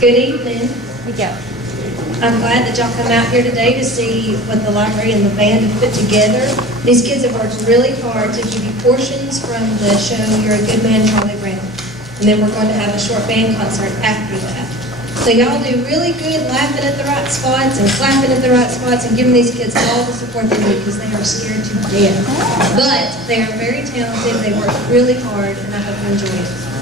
Good evening. We go. I'm glad that y'all come out here today to see what the library and the band have put together. These kids have worked really hard to give you portions from the show You're a Good Man, Charlie Brown. And then we're going to have a short band concert after that. So y'all do really good laughing at the right spots and clapping at the right spots and giving these kids all the support they need because they are scared to death. But they are very talented, they work really hard, and I hope you enjoy it.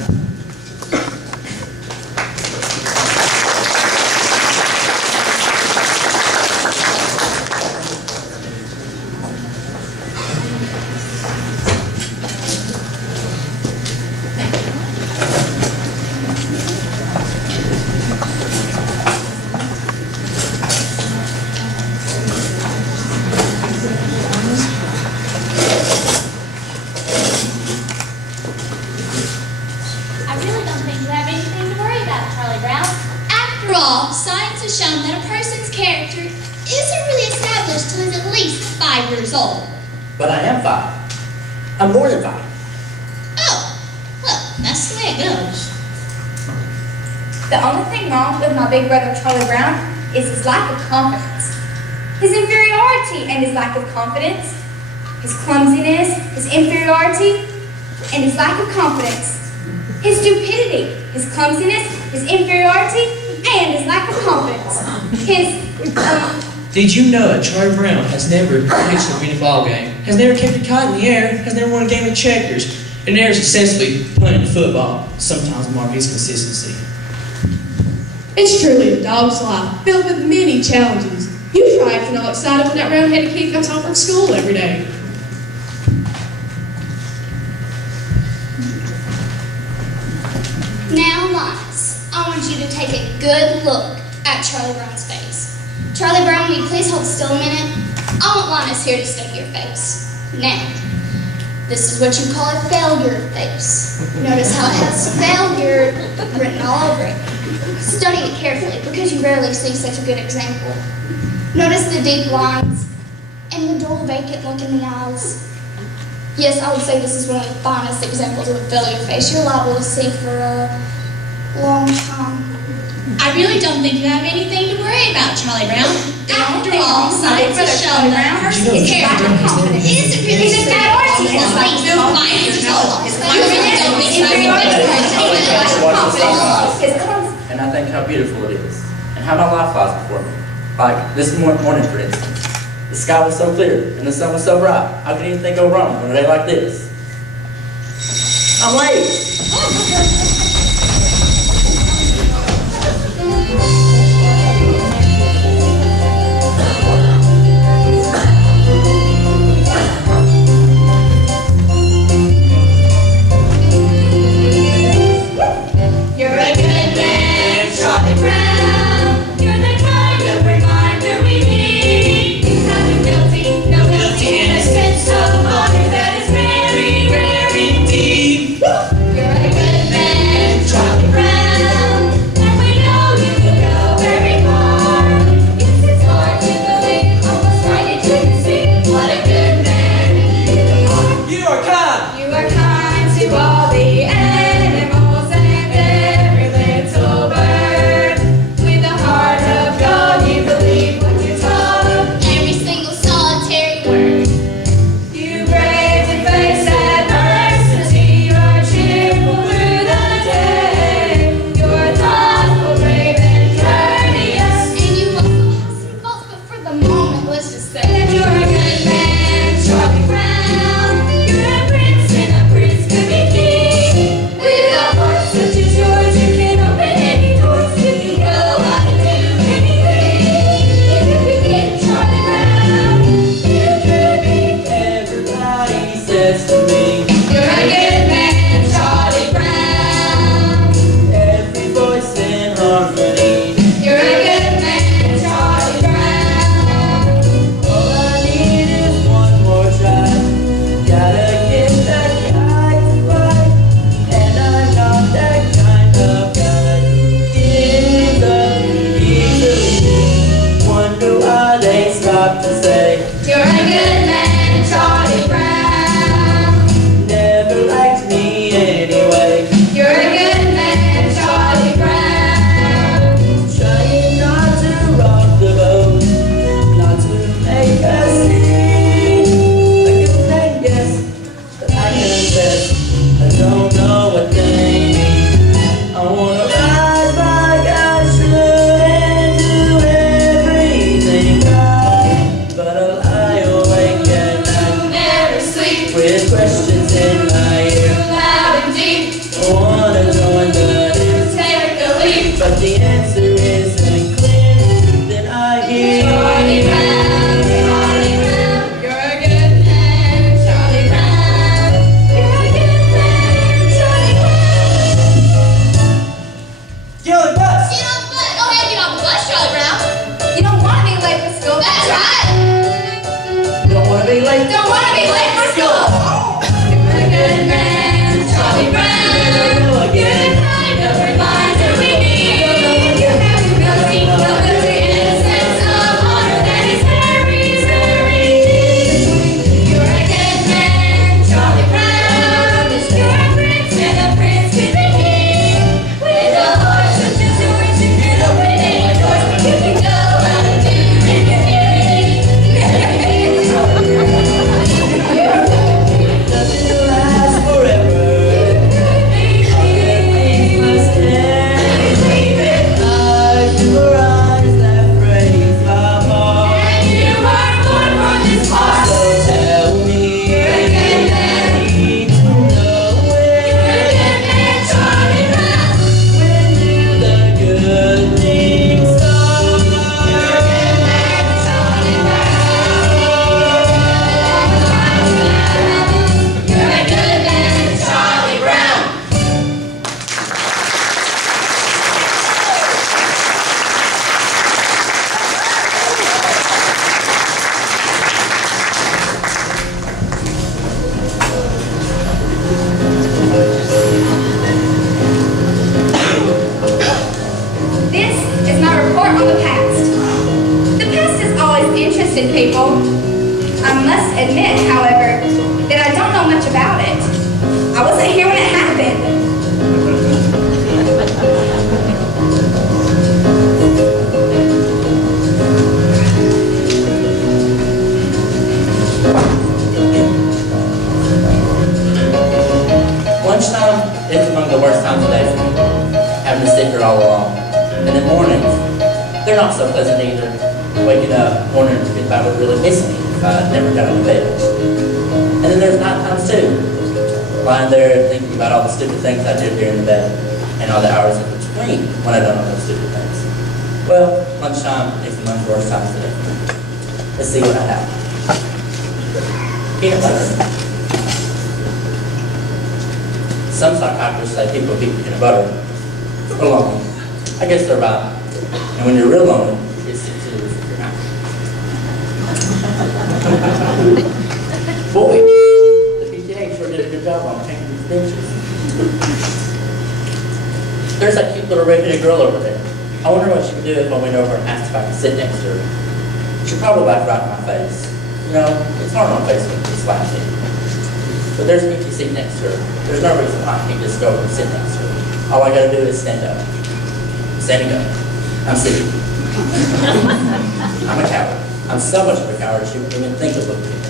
I really don't think you have anything to worry about, Charlie Brown. After all, science has shown that a person's character isn't really established till he's at least 5 years old. But I am 5. I'm more than 5. Oh, well, that's the way it goes. The only thing wrong with my big brother Charlie Brown is his lack of confidence. His inferiority and his lack of confidence. His clumsiness, his inferiority, and his lack of confidence. His stupidity, his clumsiness, his inferiority, and his lack of confidence. Did you know that Charlie Brown has never pitched a winning ball game, has never kept a kite in the air, has never won a game of checkers, and never successfully punted the football, sometimes mark his consistency? It's truly a dog's life, filled with many challenges. You try acting all excited when that round-headed kid comes home from school every day. Now, Linus, I want you to take a good look at Charlie Brown's face. Charlie Brown, will you please hold still a minute? I want Linus here to study your face. Now, this is what you call a failure face. Notice how it has failure written all over it. Study it carefully because you rarely see such a good example. Notice the deep lines and the dull vacant look in the eyes. Yes, I would say this is one of the finest examples of a failure face you're liable to see for a long time. I really don't think you have anything to worry about, Charlie Brown. After all, science has shown that a person's character isn't really established until at least 5 years old. I really don't think you have anything to worry about. And I think how beautiful it is, and how my life lies before me. Like this morning, for instance. The sky was so clear, and the sun was so bright. How could anything go wrong on a day like this? I'm late! You're a good man, Charlie Brown. You're the kind of reminder we need. You haven't guilty, no guilty innocence of honor that is very rare indeed. You're a good man. interested people. I must admit, however, that I don't know much about it. I wasn't here when it happened. Lunchtime is among the worst times of the day for me, having to sit here all alone. And in mornings, they're not so pleasant either. Waking up, wondering if I would really miss me if I never got out of bed. And then there's night times too. Lying there thinking about all the stupid things I did during the day and all the hours in between when I done all those stupid things. Well, lunchtime is among the worst times of the day. Let's see what I have. Peanut butter. Some psychiatrists say people who eat peanut butter are lonely. I guess they're right. And when you're real lonely, it's easy to lose your mind. Boy, the PTA sure did a good job on changing these benches. There's that cute little red-headed girl over there. I wonder what she would do if I went over and asked if I could sit next to her. She'd probably laugh right in my face. You know, it's hard on Facebook to just laugh at. But there's an empty seat next to her. There's no reason why I can't just go over and sit next to her. All I gotta do is stand up. Standing up. I'm sitting. I'm a coward. I'm so much of a coward she wouldn't even think of looking at me.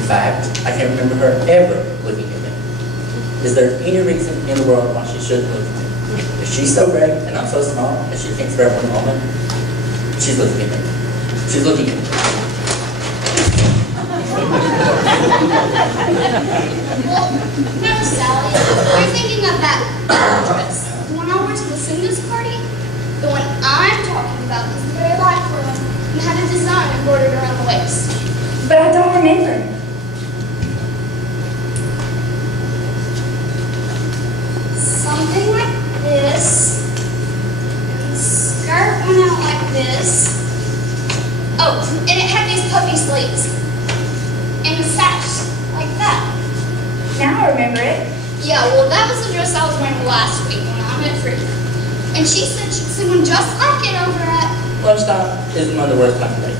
In fact, I can't remember her ever looking at me. Is there any reason in the world why she shouldn't look at me? If she's so great and I'm so small and she thinks for every moment, she's looking at me. She's looking at me. Well, no, Sally. You're thinking of that dress. The one I wore to the singers party? The one I'm talking about is the very light one and had a design embroidered around the waist. But I don't remember. Something like this. And the skirt went out like this. Oh, and it had these puffy sleeves. And the sash, like that. Now I remember it. Yeah, well, that was the dress I was wearing last week when I met Frida. And she said she'd see one just like it over at... Lunchtime is one of the worst times of the day.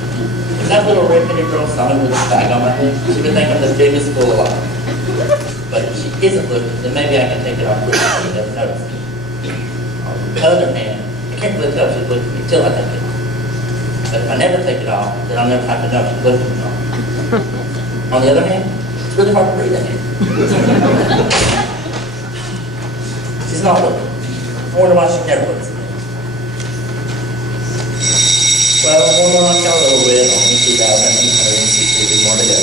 If that little red-headed girl saw me with a bag on my head, she would think I'm the biggest fool alive. But if she isn't looking, then maybe I can take it off quickly and she doesn't notice me. On the other hand, I can't really tell if she's looking at me till I take it off. But if I never take it off, then I'll never have to know if she's looking at me. On the other hand, it's really hard to breathe in here. She's not looking. I wonder why she never looks at me. Well, one more on y'all a little bit, only 2,863 more to go.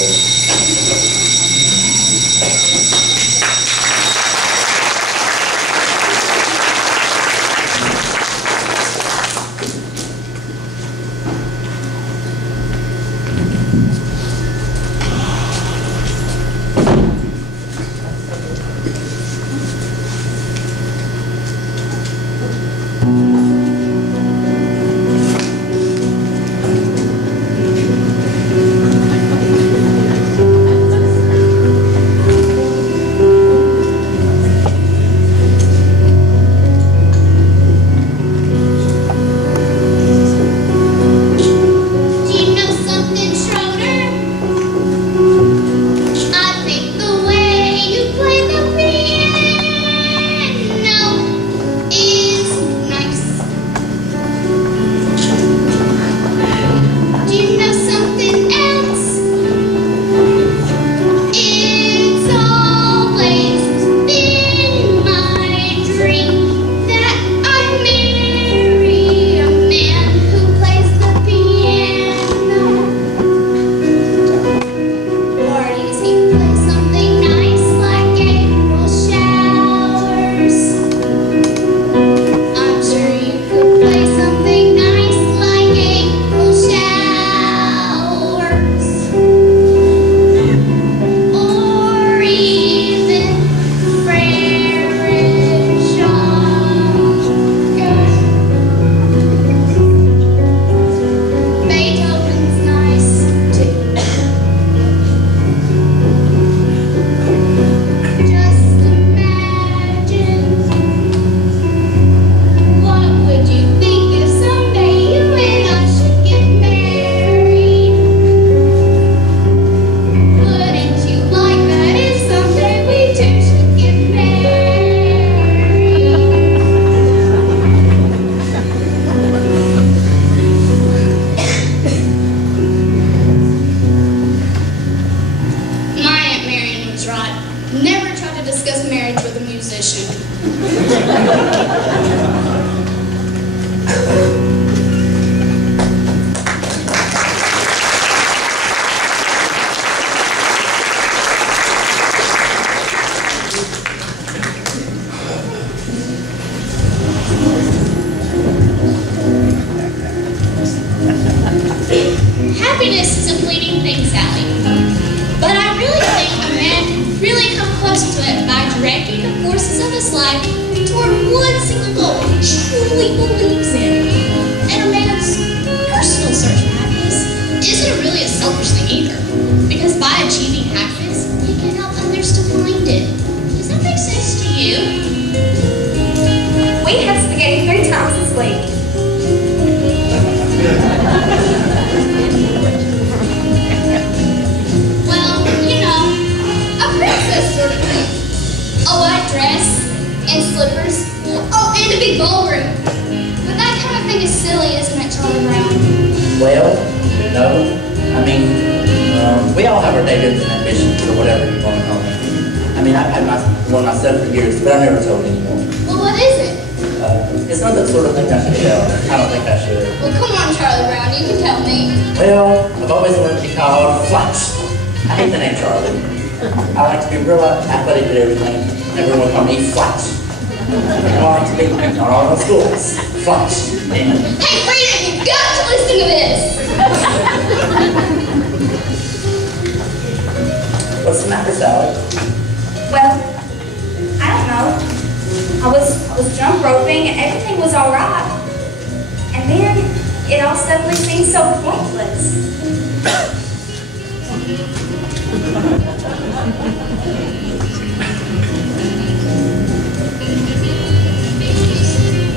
Do you know something, Schroeder? I think the way you play the piano is nice. goal he truly believes in. And a man's personal search for happiness isn't really a selfish thing either. Because by achieving happiness, he can help others to find it. Does that make sense to you? We had spaghetti 3 times this week. Well, you know, A princess sort of thing. A white dress and slippers. Oh, and a big ballroom. But that kind of thing is silly, isn't it, Charlie Brown? Well, no. I mean, we all have our day jobs and ambitions or whatever you want to call them. I mean, I've had one myself for years, but I've never told anyone. Well, what is it? It's not the sort of thing I should tell. I don't think I should. Well, come on, Charlie Brown, you can tell me. Well, I've always wanted to be called Flash. I hate the name Charlie. I like to be real athletic at everything. Everyone call me Flash. I like to be on all the schools. Flash. And Hey, Freedom, you've got to listen to this. what's the matter, Sally? Well, I don't know. I was jump roping and everything was all right. And then it all suddenly seemed so pointless.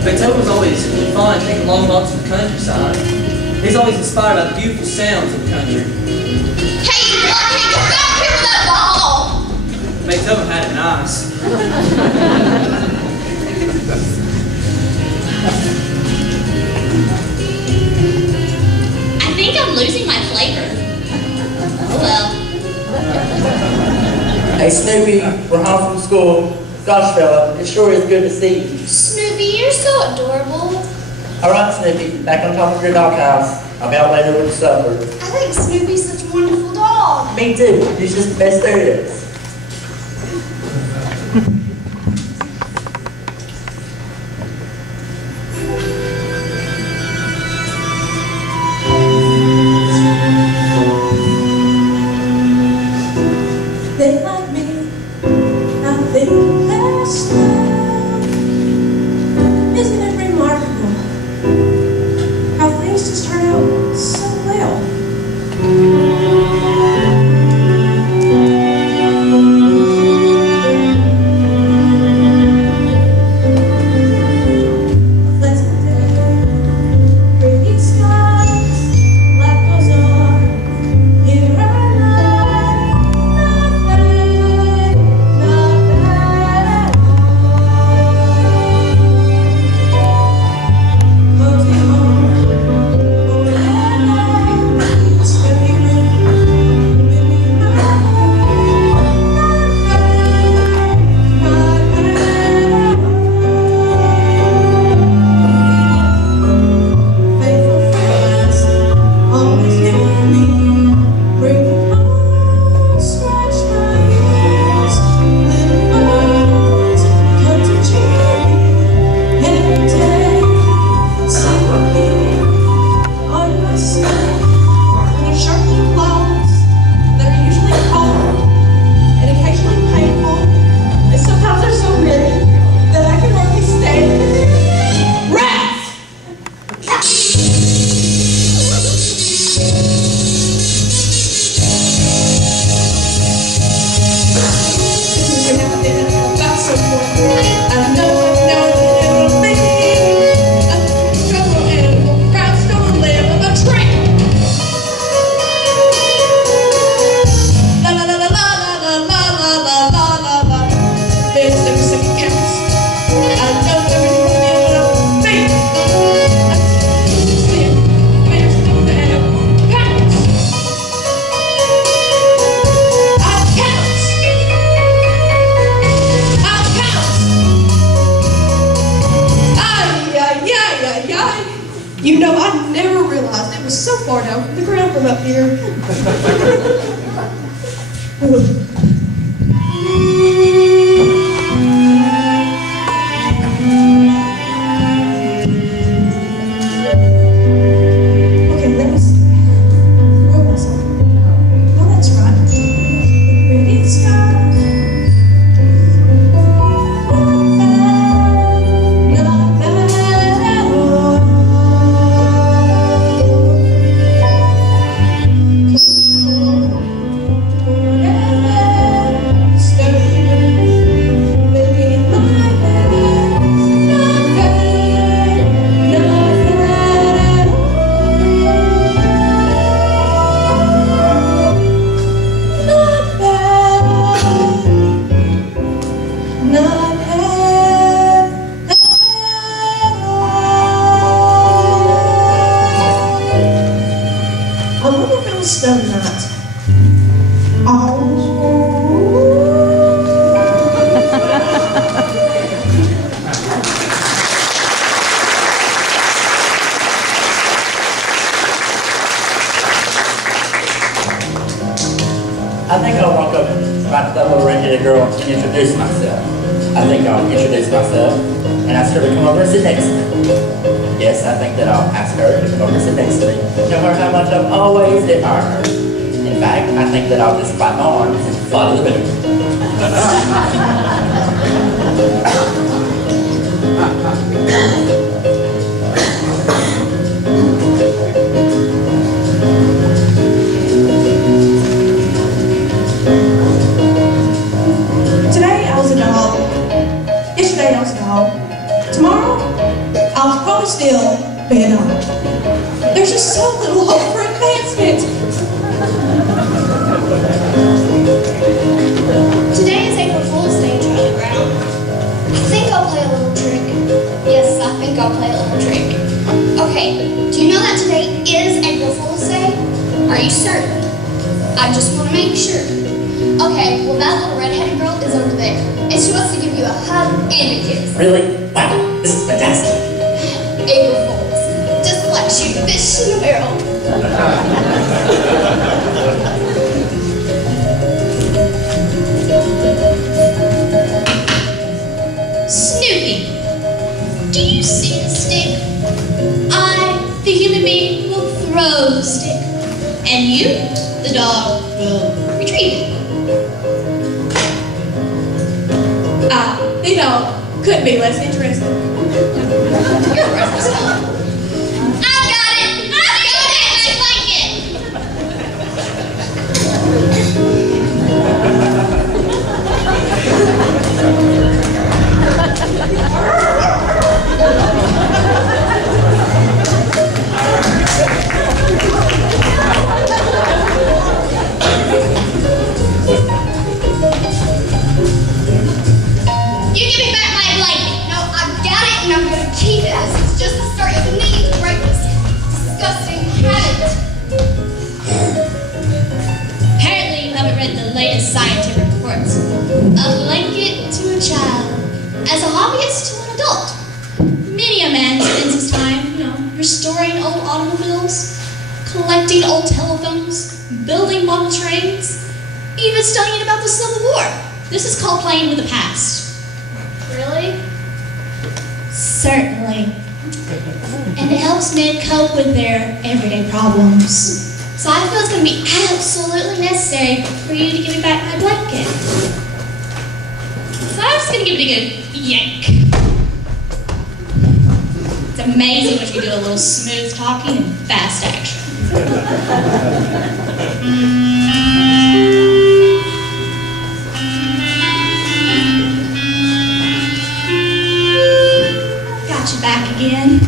Beethoven was always fun taking long walks in the countryside. He's always inspired by the beautiful sounds of the country. Hey, you blockhead, come back here with that ball. Beethoven had it nice. I think I'm losing my flavor. Oh well. Hey, Snoopy, we're home from school. Gosh, fella, it sure is good to see you. Snoopy, you're so adorable. All right, Snoopy, back on top of your doghouse. I'll be out later with supper. I think Snoopy's such a wonderful dog. Me too. He's just the best there is. They like me, I think that's love. Isn't it remarkable how things just turn out so well? Pleasant day, pretty skies, life goes on. Here I lie, not bad, not bad at all. Cozy home, over that night, stepping in, maybe not bad, not bad at all. Faithful friends, always near me, bring me home, scratch my ears. Little birds come to cheer me every day. Sing with me, all you must say. With sharp little claws that are usually cold and occasionally painful, and sometimes they're so many that I can hardly stand. Rats! I know that it'll be a trouble animal. Crowds don't live in a tree. La la la la la la la la la la la. There's every second counts. I know everything will be. There's the animal counts. I count. You know, I never realized it was so far down from the ground from up here. Okay, let me see. Where was I? Oh, that's right. The pretty sky. Not bad, not I think I'll walk up right to that little red-headed girl and introduce myself. I think I'll introduce myself and ask her to come over and sit next to me. Yes, I think that I'll ask her to come over and sit next to me. Tell her how much I've always admired her. In fact, I think that I'll just flap my arms and fly to the moon. Today I was a dog. Yesterday I was a dog. Tomorrow I'll probably still be a dog. There's just so little hope for advancement. Today is April Fool's Day, Charlie Brown. I think I'll play a little trick. Yes, I think I'll play a little trick. Okay, do you know that today is April Fool's Day? Are you certain? I just want to make sure. Okay, well that little red-headed girl is over there, and she wants to give you a hug and a kiss. Really? Wow, this is fantastic. April Fools, just like shooting fish in a barrel. Snoopy, do you see the stick? I, the human being, will throw the stick, and you, the dog, will retrieve it. The dog couldn't be less interested. You're a worthless dog. I've got it! I've got it! I like it! You give me back my blanket. No, I've got it and I'm going to keep it. This is just the start. You need to break this disgusting habit. Apparently you haven't read the latest scientific reports. A blanket to a child, as a hobbyist to an adult. Many a man spends his time, restoring old automobiles, collecting old telephones, building model trains, even studying about the Civil War. This is called playing with the past. Really? Certainly. And it helps men cope with their everyday problems. So I feel it's going to be absolutely necessary for you to give me back my blanket. So I'm just going to give it a good yank. It's amazing what you do a little smooth talking and fast action. Got you back again.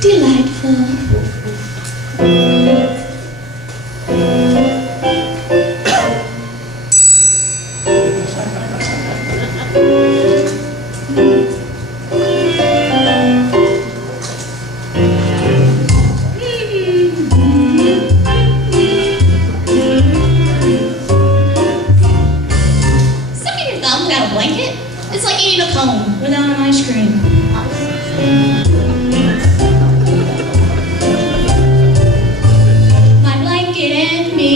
Delightful. Sucking your thumb without a blanket? It's like eating a cone without an ice cream. My blanket and me.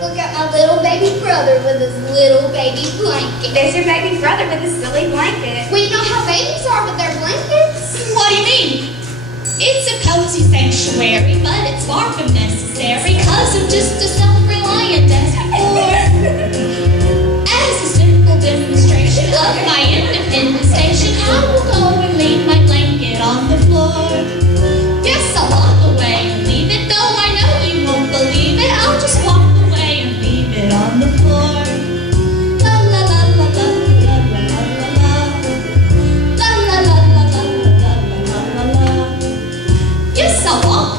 Look at my little baby brother with his little baby blanket. There's your baby brother with a silly blanket. We know how babies are with their blankets. What do you mean? It's a cozy sanctuary, but it's far from necessary because I'm just a self-reliant as a simple demonstration of my independent station, I will go and leave my blanket on the floor. Yes, I'll walk away and leave it, though I know you won't believe it. I'll just walk away and leave it on the floor. La la la la la la la la la la la la la la la la la la la. Yes, I'll walk.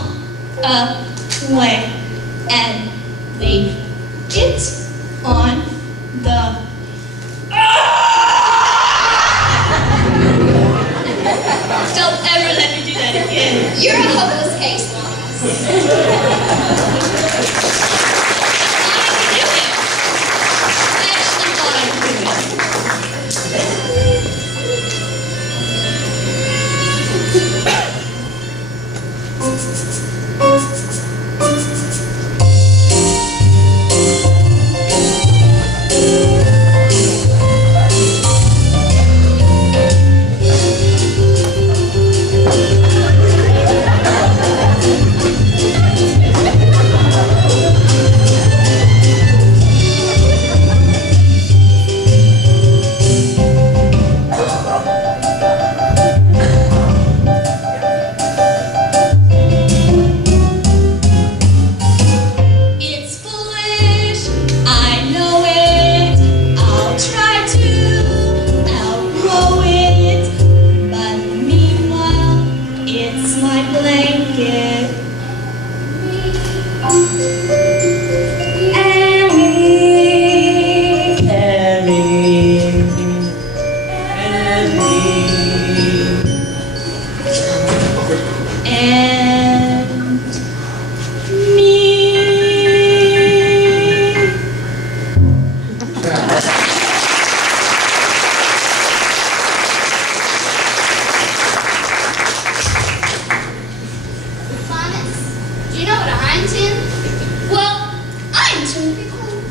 You're a hopeless case, Lawrence. I actually thought I could. It's foolish, I know it. I'll try to outgrow it. But meanwhile, it's my blanket. And me. Linus, do you know what I intend? Well, I intend to be queen.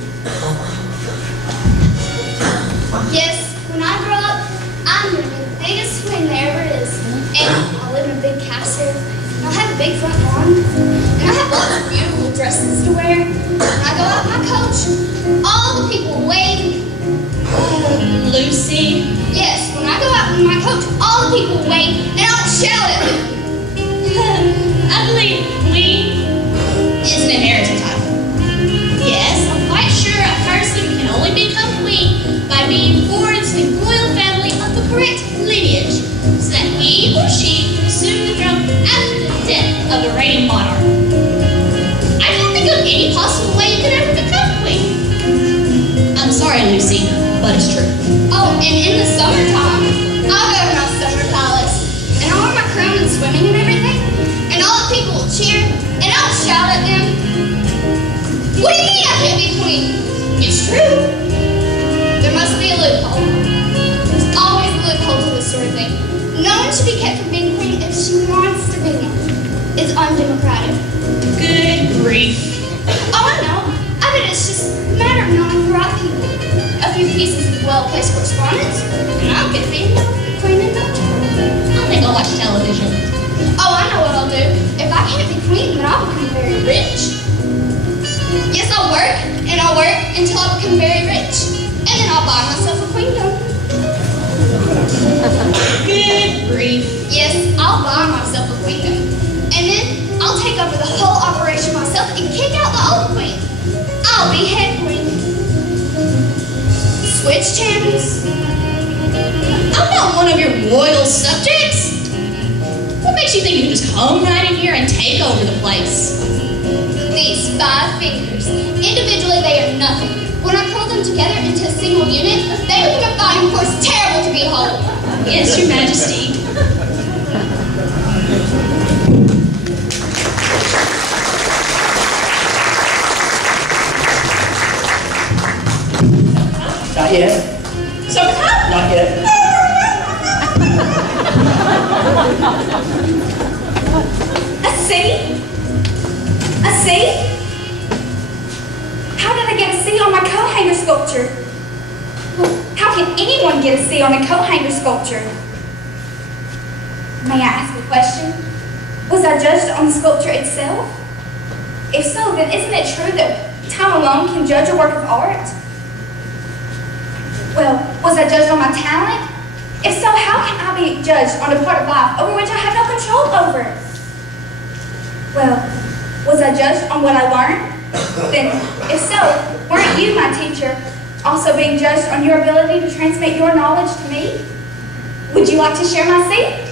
Yes, when I grow up, I'm going to be the biggest queen there ever is. And I'll live in a big castle. And I'll have a big front lawn. And I'll have lots of beautiful dresses to wear. When I go out in my coach, all the people will wave. Lucy. Yes, when I go out in my coach, all the people will wave. And I'll shout at them. I believe queen is an inherited title. Yes, I'm quite sure a person can only become queen by being born into the royal family of the correct lineage, so that he or she can assume the throne after the death of a reigning monarch. I can't think of any possible way you could ever become queen. I'm sorry, Lucy, but it's true. Oh, and in the summertime, I'll go to my summer palace. And I'll wear my crown and swimming and everything. And all the people will cheer. And I'll shout at them. What do you mean I can't be queen? It's true. There must be a loophole. There's always a loophole to this sort of thing. No one should be kept from being queen if she wants to be one. It's undemocratic. Good grief. Oh, I know. I bet it's just a matter of knowing the right people. A few pieces of well-placed correspondence, and I'll get the queen in no time. I think I'll watch television. Oh, I know what I'll do. If I can't be queen, then I'll become very rich. Yes, I'll work, and I'll work until I become very rich. And then I'll buy myself a queendom. Good grief. Yes, I'll buy myself a queendom. And then I'll take over the whole operation myself and kick out the old queen. I'll be head queen. Switch channels. I'm not one of your royal subjects. What makes you think you can just come right in here and take over the place? These 5 fingers. Individually, they are nothing. When I curl them together into a single unit, they become a fighting force terrible to behold. Yes, Your Majesty. Not yet. So come. Not yet. A C? A C? How did I get a C on my coat hanger sculpture? Well, how can anyone get a C on a coat hanger sculpture? May I ask a question? Was I judged on the sculpture itself? If so, then isn't it true that time alone can judge a work of art? Well, was I judged on my talent? If so, how can I be judged on a part of life over which I have no control over? Well, was I judged on what I learned? Then, if so, weren't you, my teacher, also being judged on your ability to transmit your knowledge to me? Would you like to share my seat?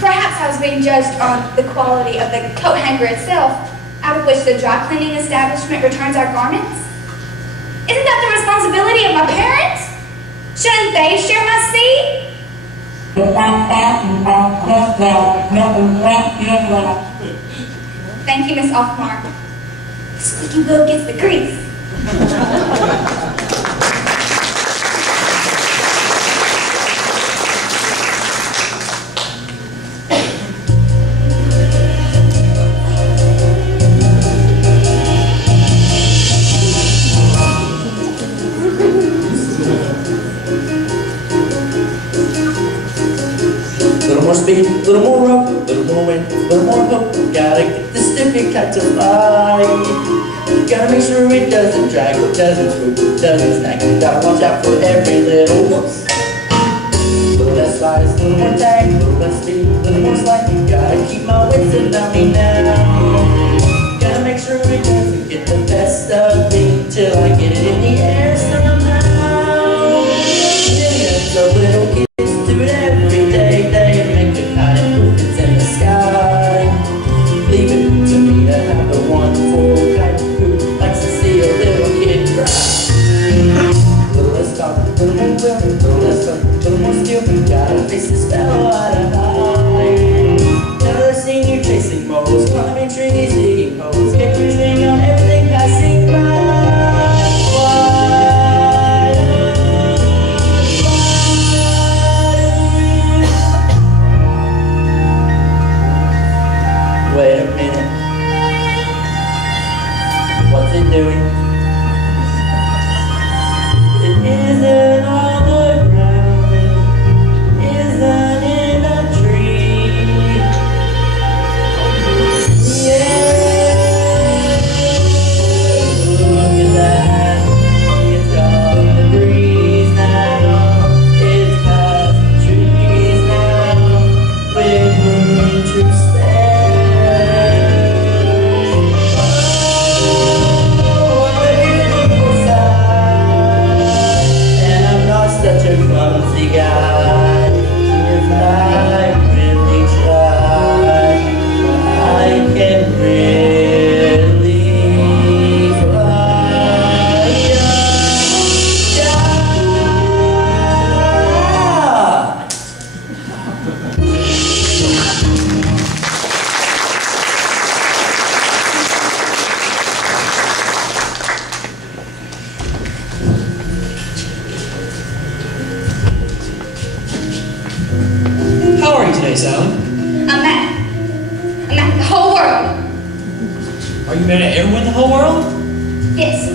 Perhaps I was being judged on the quality of the coat hanger itself, out of which the dry cleaning establishment returns our garments. Isn't that the responsibility of my parents? Shouldn't they share my seat? Thank you, Miss Offmark. Squeaky wheel gets the grease. Little more speed, little more rope, little more wind, little more hope. Gotta get this stiffy kite to fly. Gotta make sure it doesn't drag, doesn't swoop, doesn't snag. Gotta watch out for every little whoops. Little less slice, little more tag, little less speed, little more slide. Gotta keep my wits about me now. Gotta make sure it doesn't get the best of me till I get it in the air somehow. Millions of little kids do it every day. They make the kind of movements in the sky. Leave it to me to have the wonderful guy who likes to see a little kid cry. Little less talk, little more will, little less fun, little more skill. Gotta face this fellow eye to eye. Never seen you chasing moles, climbing trees, digging holes, get cruising on everything passing by. Wait a minute. What's it doing? It isn't on the ground. It isn't in a tree. Yeah. Look at that. It's on the breeze now. It's past the trees now. With room to spare. Such a clumsy guy. If I really try, I can really fly. How are you today, Sally? I'm mad at the whole world. Are you mad at everyone in the whole world? Yes.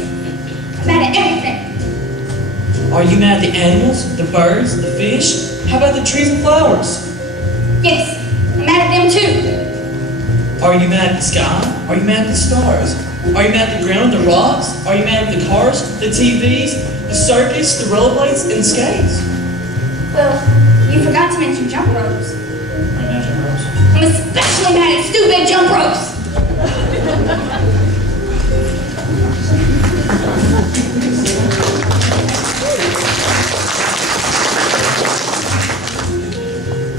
I'm mad at everything. Are you mad at the animals, the birds, the fish? How about the trees and flowers? Yes. I'm mad at them too. Are you mad at the sky? Are you mad at the stars? Are you mad at the ground, the rocks? Are you mad at the cars, the TVs, the circus, the rollerblades, and the skates? Well, you forgot to mention jump ropes. Are you mad at jump ropes? I'm especially mad at stupid jump ropes.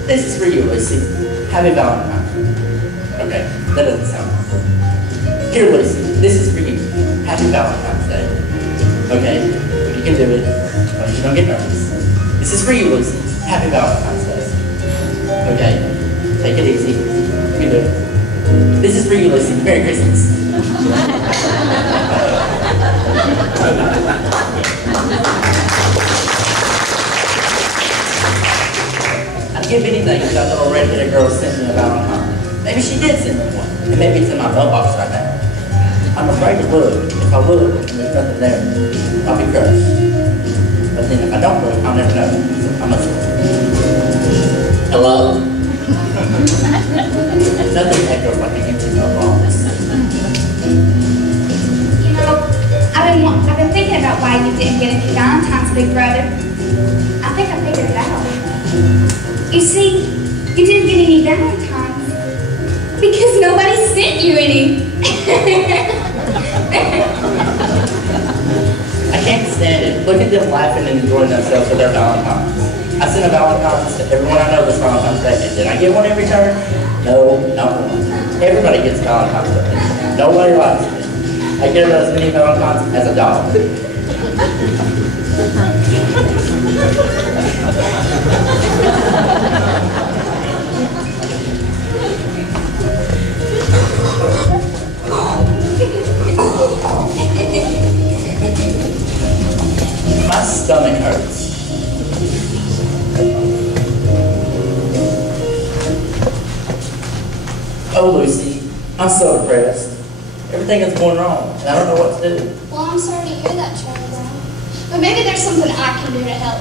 This is for you, Lucy. Happy Valentine's. Okay, that doesn't sound right. Here, Lucy, this is for you. Happy Valentine's Day. Okay, you can do it, but you don't get nervous. This is for you, Lucy. Happy Valentine's Day. Okay, take it easy. You can do it. This is for you, Lucy. Merry Christmas. I'd give anything if that little red-headed girl sent me a Valentine. Maybe she did send me one, and maybe it's in my mailbox right now. I'm afraid to look. If I look and there's nothing there, I'll be crushed. But then if I don't look, I'll never know. So I must look. Hello? Nothing echoes like a YouTube mailbox. You know, I've been thinking about why you didn't get any Valentine's, big brother. I think I figured it out. You see, you didn't get any Valentines because nobody sent you any. I can't stand it. Look at them laughing and enjoying themselves with their Valentines. I sent a Valentine's to everyone I know this Valentine's Day, and did I get one in return? No, not one. Everybody gets Valentine's Day. Nobody likes me. I get as many Valentines as a dog. My stomach hurts. Oh, Lucy, I'm so depressed. Everything is going wrong, and I don't know what to do. Well, I'm sorry to hear that, Charlie Brown. But maybe there's something I can do to help.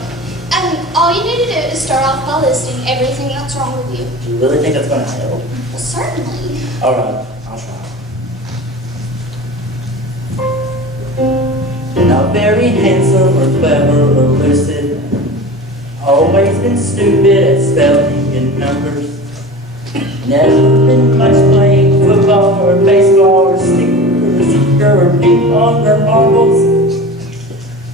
And all you need to do is start off by listing everything that's wrong with you. Do you really think that's going to help? Well, certainly. All right, I'll try. Not very handsome or clever or lucid. Always been stupid at spelling and numbers. Never been much playing football or baseball or soccer or ping pong or marbles.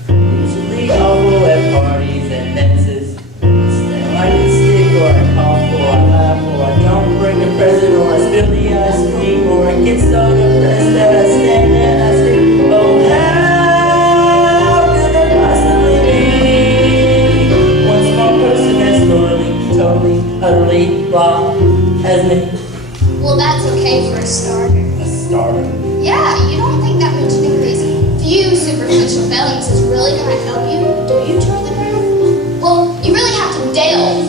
Usually awful at parties and dances. Stand like a stick or I cough or I laugh or I don't bring a present or I spill the ice cream or I get so depressed that I stand and I scream, oh how could it possibly be? One small person that's totally, utterly blah as me. Well, that's okay for a starter. A starter? Yeah, you don't think that mentioning these few superficial failings is really going to help you, do you, Charlie Brown? Well, you really have to delve.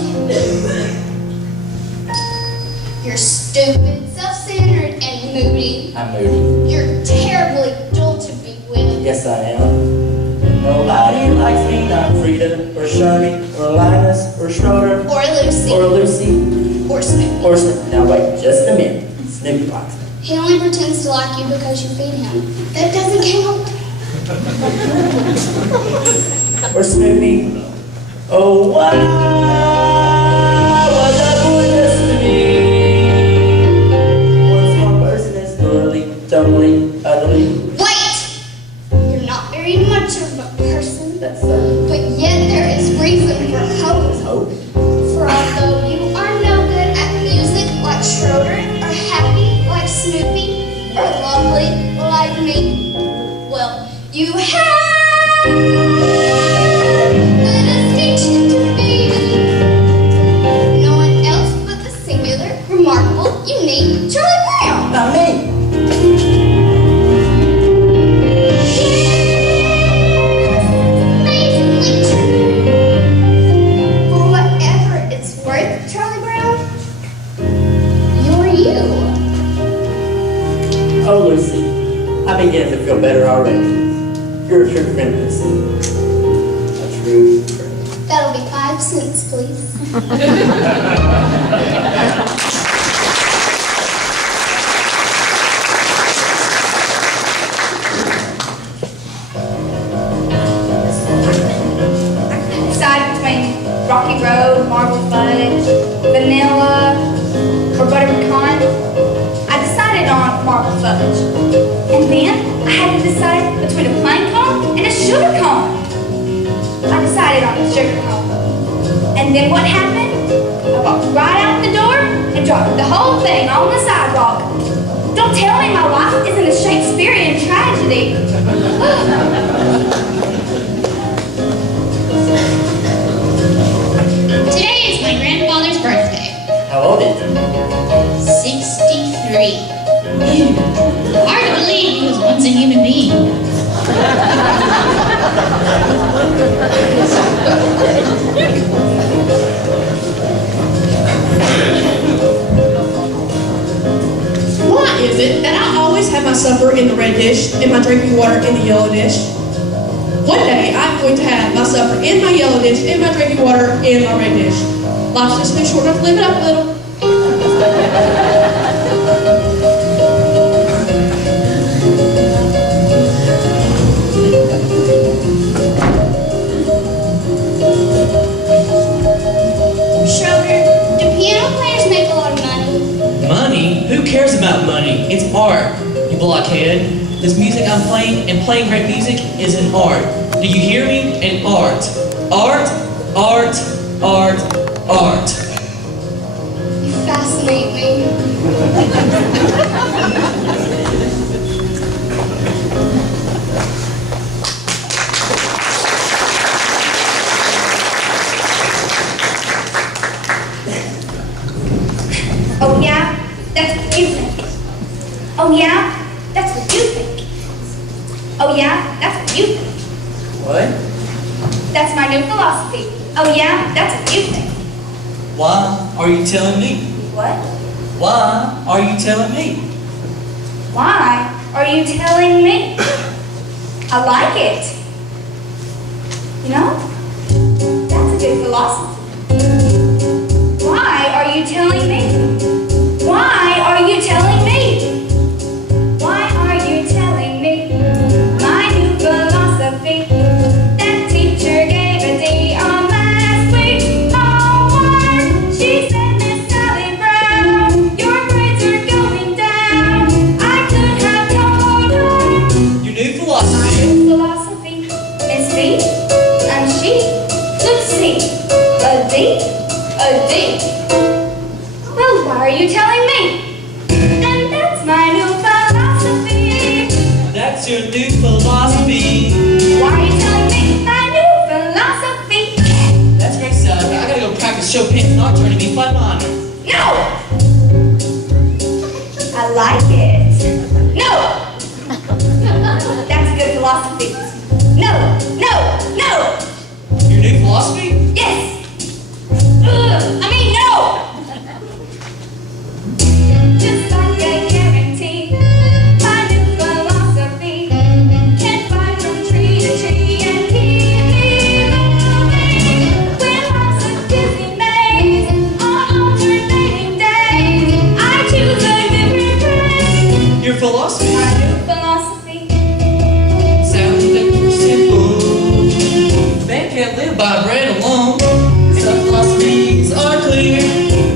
You're stupid, self-centered, and moody. I'm moody. You're terribly dull to be with. Yes, I am. Nobody likes me, not Frida, or Shirley, or Linus, or Schroeder, Or Lucy. or Lucy, Or Snoopy. or Snoopy. Now wait just a minute. Snoopy likes me. He only pretends to like you because you feed him. That doesn't count. Or Snoopy. Oh, why was I born just to me? One small person is totally, utterly. Wait! You're not very much of a person, That's so. but yet there is reason for hope. Hope. For although you are no good at music like Schroeder, or happy like Snoopy, or lovely like me, well, you have the distinction to be no one else but the singular, remarkable, unique Charlie Brown. Not me. Amazingly true. For whatever it's worth, Charlie Brown, you're you. Oh, Lucy, I begin to feel better already. You're a true friend, Lucy. A true friend. That'll be 5 cents, please. I decided between Rocky Road, Marble Fudge, Vanilla, or Butter Pecan. I decided on Marble Fudge. And then I had to decide between a plain cone and a sugar cone. I decided on the sugar cone. And then what happened? I walked right out the door and dropped the whole thing on the sidewalk. Don't tell me my life isn't a Shakespearean tragedy. Today is my grandfather's birthday. How old is he? 63. Hard to believe he was once a human being. Why is it that I always have my supper in the red dish and my drinking water in the yellow dish? One day I'm going to have my supper in my yellow dish and my drinking water in my red dish. Life's just too short enough to live it up a little. Schroeder, do piano players make a lot of money? Money? Who cares about money? It's art, you blockhead. This music I'm playing and playing great music is an art. Do you hear me? An art. Art, art, art, art. You fascinate me. Oh yeah? That's what you think. Oh yeah? That's what you think. Oh yeah? That's what you think. What? That's my new philosophy. Oh yeah, that's a you thing. Why are you telling me? What? Why are you telling me? Why are you telling me? I like it. You know, that's a good philosophy. Why are you telling me? Why are you telling me? Why are you telling me my new philosophy? That teacher gave a D on last week's homework. She said, Miss Sally Brown, your grades are going down. I could have told her. Your new My philosophy. new philosophy is B and she. Let's see. A D? A D. Well, why are you telling me? And that's my new philosophy. That's your new philosophy. Why are you telling me my new philosophy? That's great, son. I gotta go practice Chopin's Nocturne to be fun minor. No! I like it. No! That's a good philosophy. No, no, no! Your new philosophy? Yes! Ugh, I mean, no! Just like a guarantee, my new philosophy can fly from tree to tree and keep me moving. With lots of dizzy maze on alternating days, I choose a different way. Your philosophy? My new philosophy. Sounds like simple. Man can't live by bread alone. Some philosophies are clear.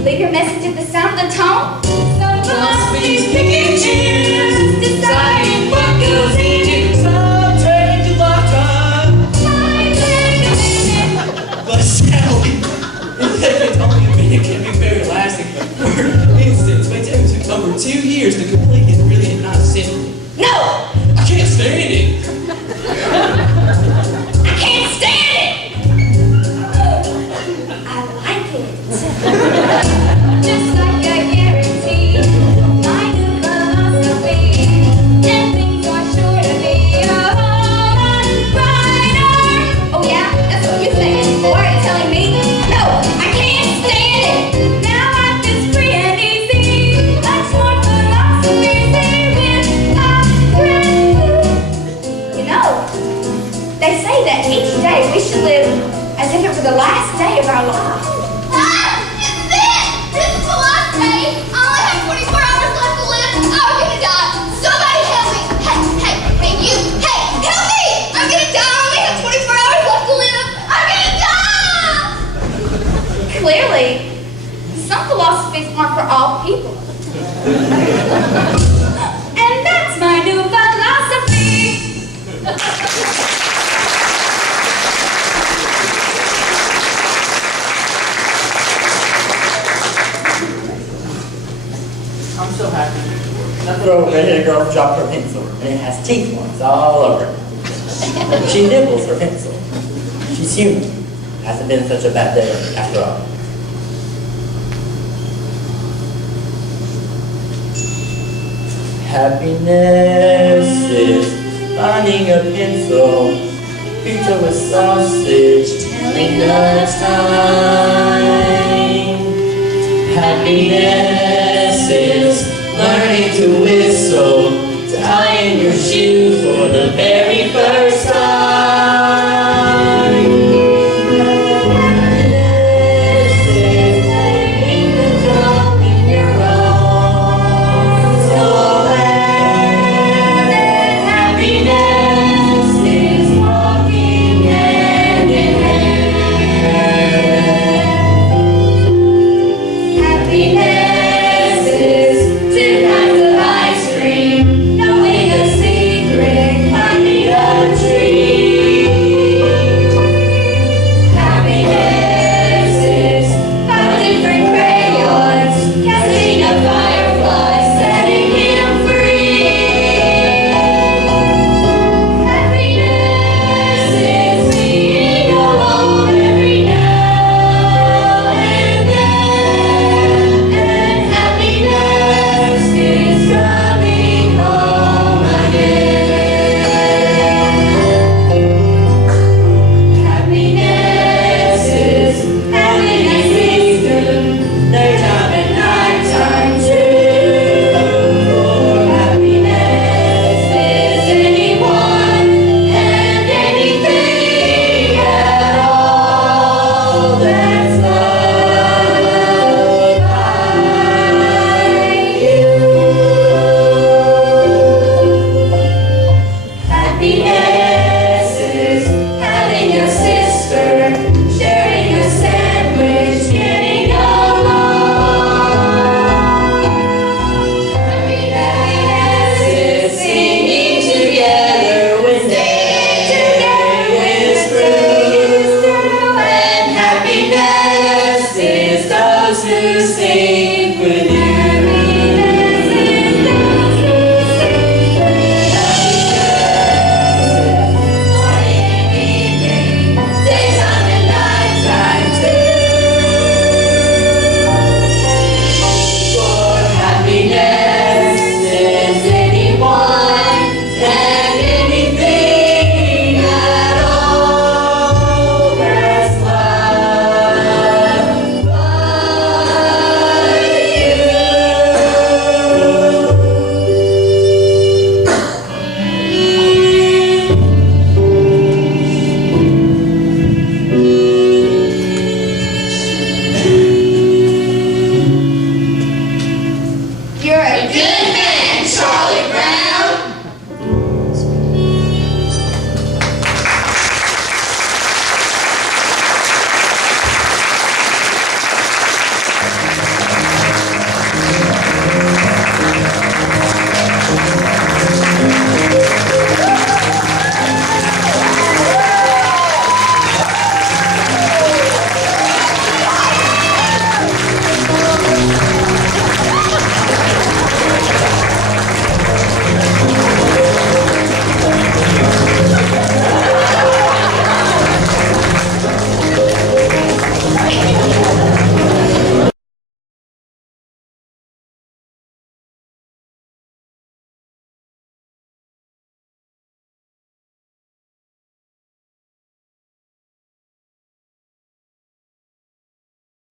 Leave your message at the sound of the tone. Some Philosophies philosophies pick and choose, deciding what goes in it. Some turn to lifetime, but sadly, it's only a minute can be very lasting. For instance, may take over 2 years to complete his brilliant night symphony. No! I can't stand it. I can't stand it! I like it. Just like a guarantee, my new philosophy, and things are sure to be a whole lot brighter. Oh yeah, that's what you think. Why are you telling me? No, I can't stand it. Now life is free and easy. Much more philosophy with my friends. You know, they say that each day we should live as if it were the last day of our lives. This is the last day. I only have 24 hours left to live. I'm gonna die. Somebody help me. Hey, you. Hey, help me. I'm gonna die. I only have 24 hours left to live. I'm gonna die. Clearly, some philosophies aren't for all people. And that's my new philosophy. I'm so happy. That little redheaded girl dropped her pencil, and it has teeth marks all over it. She nibbles her pencil. She's human. Hasn't been such a bad day after all. Happiness is finding a pencil, pizza with sausage, telling the time. Happiness is learning to whistle, tying your shoe for the very first time. Happiness is taking the drum in your arms. Oh, and happiness is walking hand in hand. Happiness is 2 kinds of ice cream, knowing a secret, finding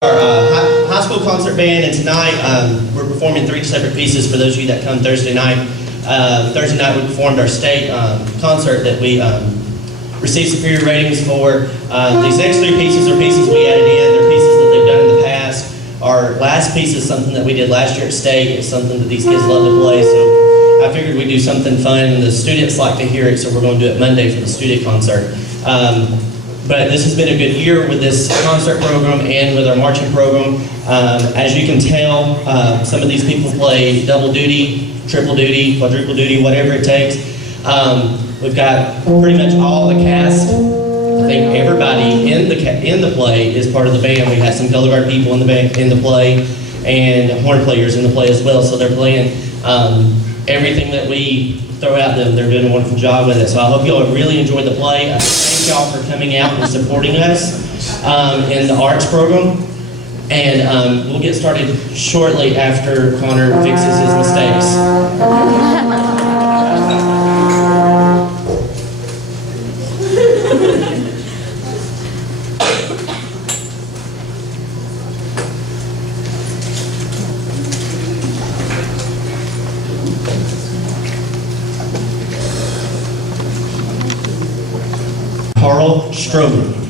Our high school concert band, and tonight we're performing 3 separate pieces for those of you that come Thursday night. Thursday night we performed our state concert that we received superior ratings for. These next 3 pieces are pieces we added in. They're pieces that they've done in the past. Our last piece is something that we did last year at state. It's something that these kids love to play, so I figured we'd do something fun. The students like to hear it, so we're going to do it Monday for the student concert. But this has been a good year with this concert program and with our marching program. As you can tell, some of these people play double duty, triple duty, quadruple duty, whatever it takes. We've got pretty much all the cast. I think everybody in the play is part of the band. We have some color guard people in the play, and horn players in the play as well. So they're playing everything that we throw at them. They're doing a wonderful job with it. So I hope you all really enjoyed the play. Thank y'all for coming out and supporting us in the arts program. And we'll get started shortly after Connor fixes his mistakes. Carl Stroman.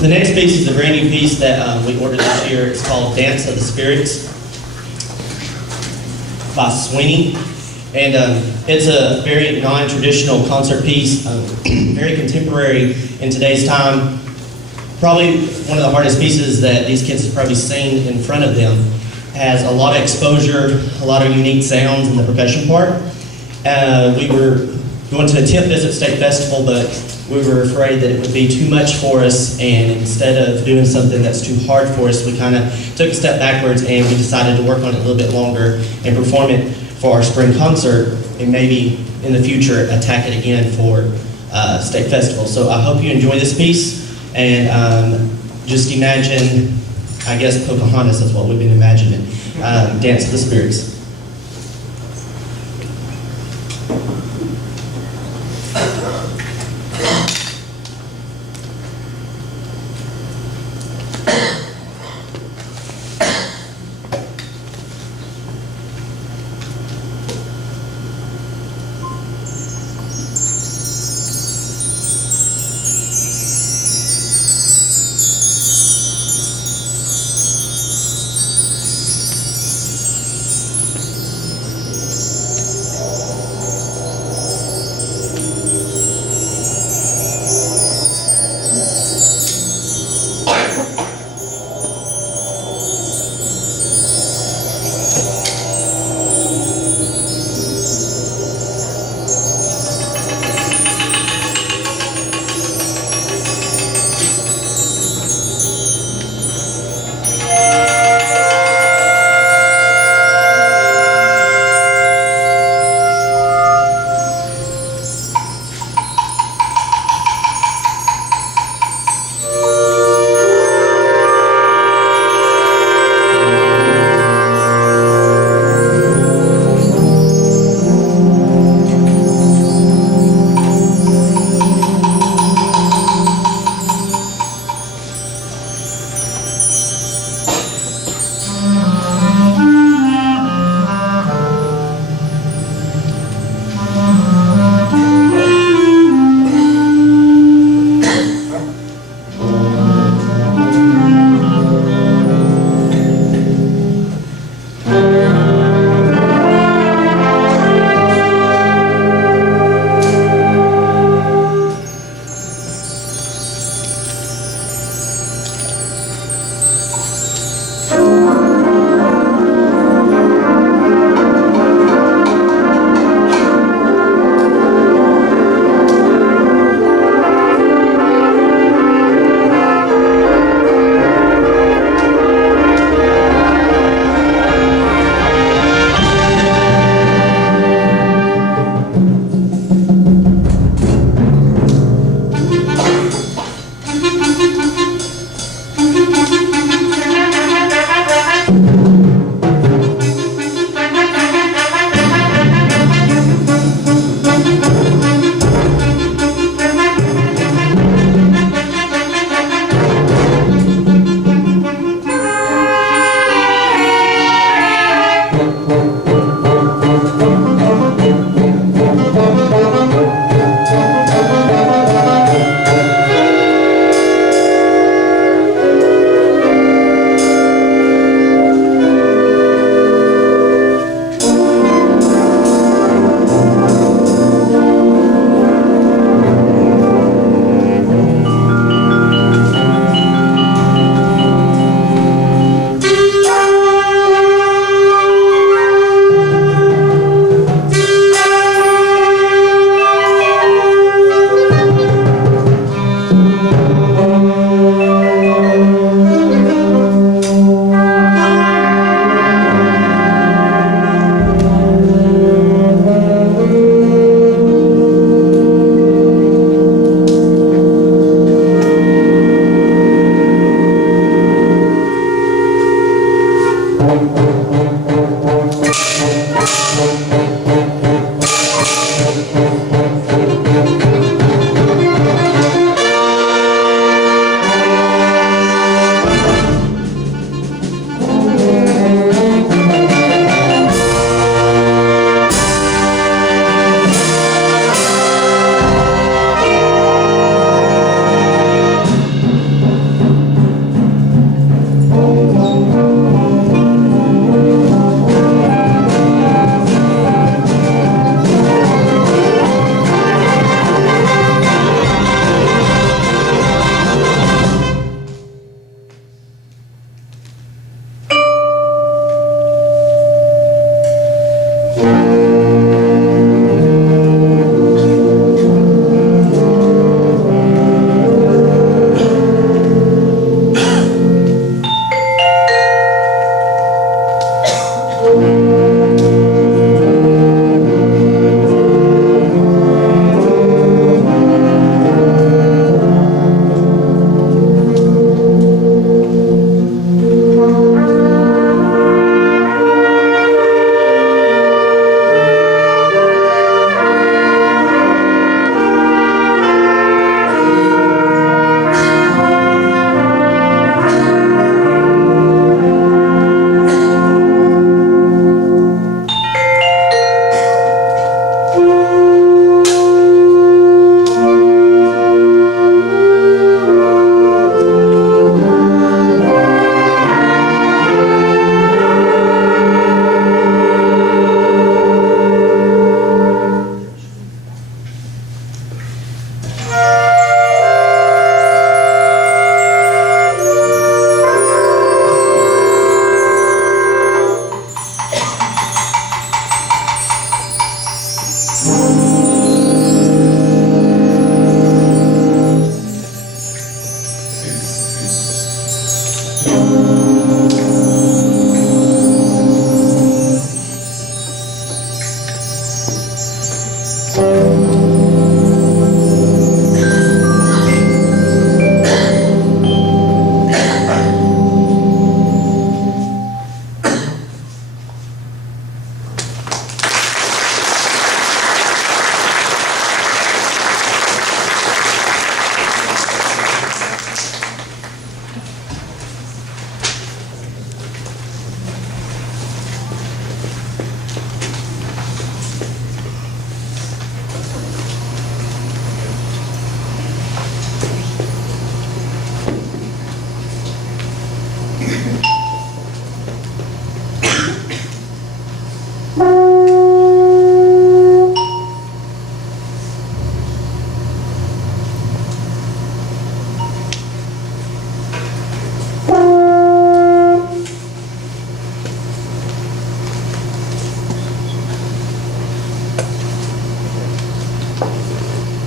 The next piece is a brand new piece that we ordered this year. It's called Dance of the Spirits by Sweeney. And it's a very non-traditional concert piece, very contemporary in today's time. Probably one of the hardest pieces that these kids have probably seen in front of them. Has a lot of exposure, a lot of unique sounds in the percussion part. We were going to attempt this at State Festival, but we were afraid that it would be too much for us, and instead of doing something that's too hard for us, we kind of took a step backwards and we decided to work on it a little bit longer and perform it for our spring concert, and maybe in the future attack it again for State Festival. So I hope you enjoy this piece, and just imagine, I guess Pocahontas is what we've been imagining. Dance of the Spirits.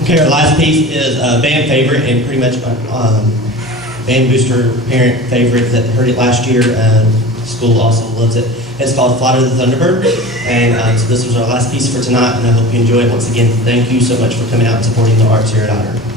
Okay, our last piece is a band favorite and pretty much my band booster parent favorite that heard it last year. School also loves it. It's called Flight of the Thunderbird. And so this was our last piece for tonight, and I hope you enjoy it. Once again, thank you so much for coming out and supporting the arts here at Ider.